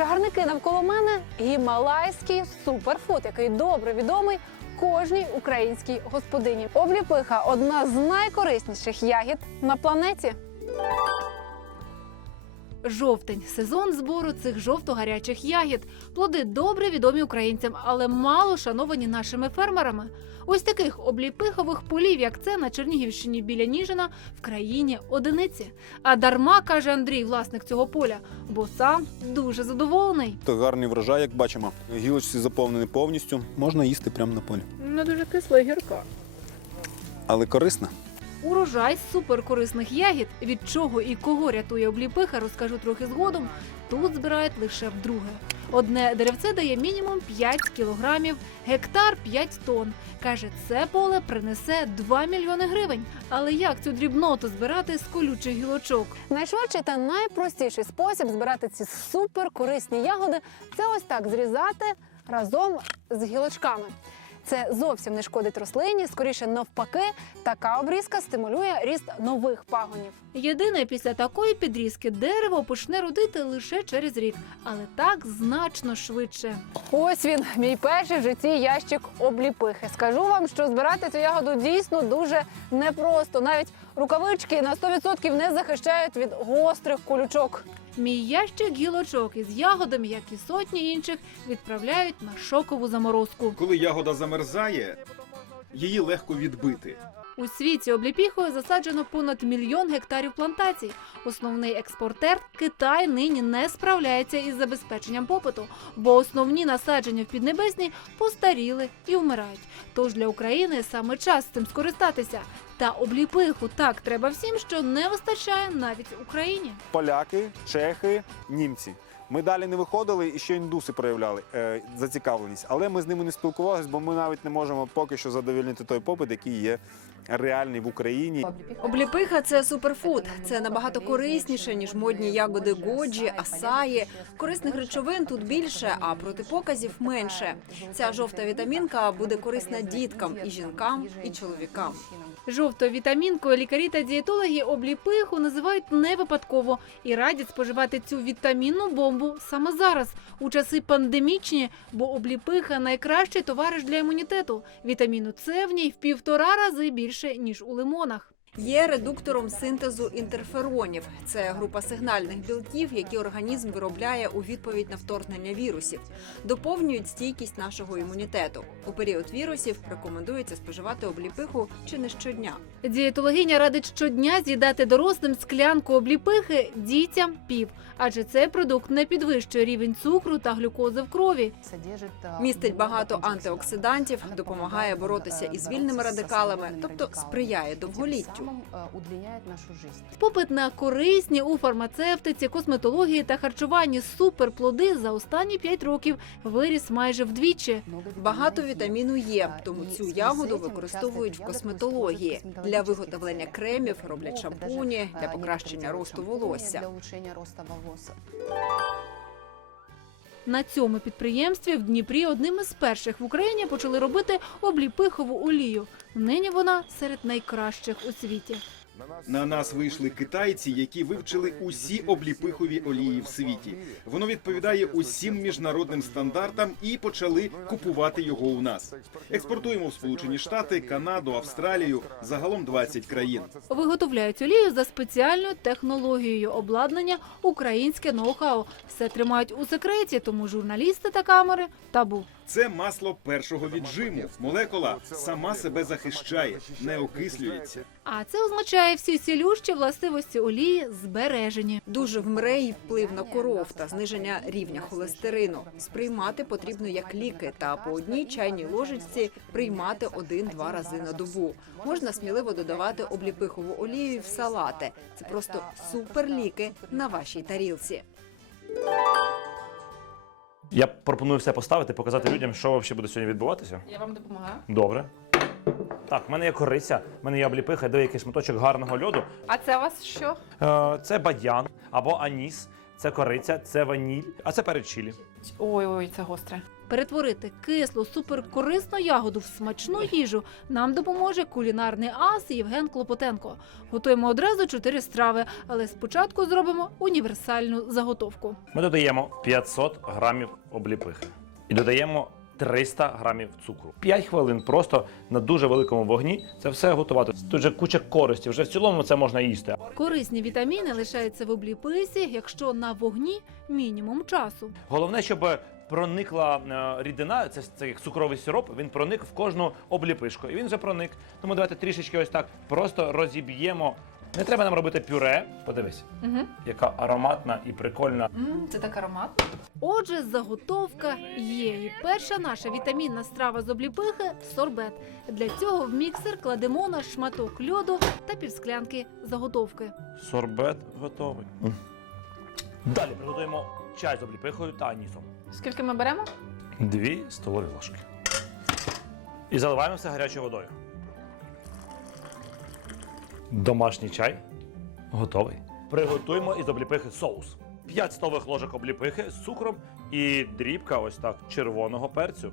Чагарники навколо мене гімалайський суперфуд, який добре відомий кожній українській господині. Обліпиха одна з найкорисніших ягід на планеті. Жовтень сезон збору цих жовто-гарячих ягід. Плоди добре відомі українцям, але мало шановані нашими фермерами. Ось таких обліпихових полів, як це на Чернігівщині біля Ніжина, в країні одиниці. А дарма каже Андрій, власник цього поля, бо сам дуже задоволений. То гарний врожай, як бачимо. Гілочці заповнені повністю. Можна їсти прямо на полі. Не дуже кисла гірка. Але корисно. Урожай з суперкорисних ягід, від чого і кого рятує обліпиха, розкажу трохи згодом. Тут збирають лише вдруге. Одне деревце дає мінімум 5 кілограмів, гектар 5 тонн. Каже, це поле принесе 2 мільйони гривень. Але як цю дрібноту збирати з колючих гілочок? Найшвидший та найпростіший спосіб збирати ці суперкорисні ягоди це ось так зрізати разом з гілочками. Це зовсім не шкодить рослині, скоріше навпаки, така обрізка стимулює ріст нових пагонів. Єдине, після такої підрізки дерево почне родити лише через рік, але так значно швидше. Ось він, мій перший в житті ящик обліпихи. Скажу вам, що збирати цю ягоду дійсно дуже непросто. Навіть рукавички на 100% не захищають від гострих колючок. Мій ящик гілочок із ягодами, як і сотні інших, відправляють на шокову заморозку. Коли ягода замерзає, її легко відбити. У світі обліпіхою засаджено понад мільйон гектарів плантацій. Основний експортер Китай нині не справляється із забезпеченням попиту, бо основні насадження в Піднебесній постаріли і вмирають. Тож для України саме час цим скористатися. Та обліпиху так треба всім, що не вистачає навіть Україні. Поляки, чехи, німці. Ми далі не виходили і ще індуси проявляли е, зацікавленість. Але ми з ними не спілкувалися, бо ми навіть не можемо поки що задовольнити той попит, який є реальний в Україні. Обліпиха це суперфуд. Це набагато корисніше ніж модні ягоди годжі, асаї. Корисних речовин тут більше, а протипоказів менше. Ця жовта вітамінка буде корисна діткам і жінкам, і чоловікам. Жовтою вітамінкою лікарі та дієтологи обліпиху називають не випадково і радять споживати цю вітамінну бомбу саме зараз, у часи пандемічні, бо обліпиха найкращий товариш для імунітету. Вітаміну С в ній в півтора рази більше ніж у лимонах. Є редуктором синтезу інтерферонів. Це група сигнальних білків, які організм виробляє у відповідь на вторгнення вірусів. Доповнюють стійкість нашого імунітету. У період вірусів рекомендується споживати обліпиху чи не щодня. Дієтологиня радить щодня з'їдати дорослим склянку обліпихи, дітям пів, адже цей продукт не підвищує рівень цукру та глюкози в крові. Містить багато антиоксидантів, допомагає боротися із вільними радикалами, тобто сприяє довголіттю. Удлиняет нашу жизнь. Попит на корисні у фармацевтиці, косметології та харчуванні суперплоди за останні 5 років виріс майже вдвічі. Багато вітаміну Є, тому цю ягоду використовують в косметології для виготовлення кремів, роблять шампуні для покращення росту волосся. На цьому підприємстві в Дніпрі одним із перших в Україні почали робити обліпихову олію. Нині вона серед найкращих у світі. На нас вийшли китайці, які вивчили усі обліпихові олії в світі. Воно відповідає усім міжнародним стандартам і почали купувати його у нас. Експортуємо в Сполучені Штати, Канаду, Австралію, загалом 20 країн. Виготовляють олію за спеціальною технологією обладнання українське ноу-хау. Все тримають у секреті, тому журналісти та камери табу. Це масло першого віджиму. Молекула сама себе захищає, не окислюється. А це означає, всі цілющі властивості олії збережені. Дуже вмре і вплив на коров та зниження рівня холестерину. Сприймати потрібно як ліки, та по одній чайній ложечці приймати один-два рази на добу. Можна сміливо додавати обліпихову олію в салати. Це просто суперліки на вашій тарілці. Я пропоную все поставити, показати людям, що взагалі буде сьогодні відбуватися. Я вам допомагаю. Добре. Так, в мене є кориця, в мене є обліпиха, деякий шматочок гарного льоду. А це у вас що? Е, це бадян або аніс, це кориця, це ваніль, а це перед чилі. Ой, ой, це гостре. Перетворити кислу суперкорисну ягоду в смачну їжу нам допоможе кулінарний ас Євген Клопотенко. Готуємо одразу чотири страви, але спочатку зробимо універсальну заготовку. Ми додаємо 500 грамів обліпихи і додаємо 300 грамів цукру. 5 хвилин просто на дуже великому вогні це все готувати. Тут же куча користі. Вже в цілому це можна їсти. Корисні вітаміни лишаються в обліписі, якщо на вогні мінімум часу. Головне, щоб проникла е, рідина, це, це як цукровий сироп, він проник в кожну обліпишку. І він вже проник. Тому давайте трішечки ось так просто розіб'ємо. Не треба нам робити пюре. Подивись, Угу. яка ароматна і прикольна. Це так аромат. Отже, заготовка є. І перша наша вітамінна страва з обліпихи сорбет. Для цього в міксер кладемо наш шматок льоду та півсклянки заготовки. Сорбет готовий. Далі приготуємо чай з обліпихою та анісом. Скільки ми беремо? Дві столові ложки. І заливаємо все гарячою водою. Домашній чай готовий. Приготуємо із обліпихи соус. 5 столових ложок обліпихи з цукром і дрібка ось так червоного перцю.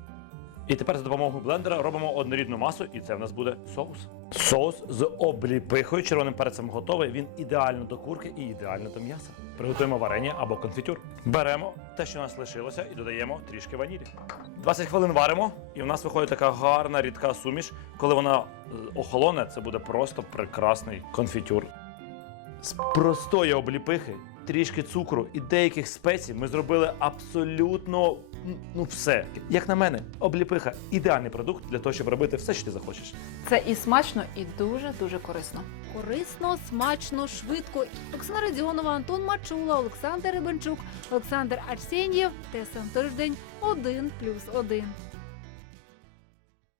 І тепер за допомогою блендера робимо однорідну масу, і це в нас буде соус. Соус з обліпихою, червоним перцем готовий. Він ідеально до курки і ідеально до м'яса. Приготуємо варення або конфітюр. Беремо те, що у нас лишилося, і додаємо трішки ванілі. 20 хвилин варимо, і в нас виходить така гарна рідка суміш. Коли вона е, охолоне, це буде просто прекрасний конфітюр. З простої обліпихи, трішки цукру і деяких спецій ми зробили абсолютно ну все. Як на мене, обліпиха ідеальний продукт для того, щоб робити все, що ти захочеш. Це і смачно, і дуже дуже корисно. Корисно, смачно, швидко. Оксана Радіонова, Антон Мачула, Олександр Рибенчук, Олександр Арсеньєв. ТСН Тиждень 1+,1.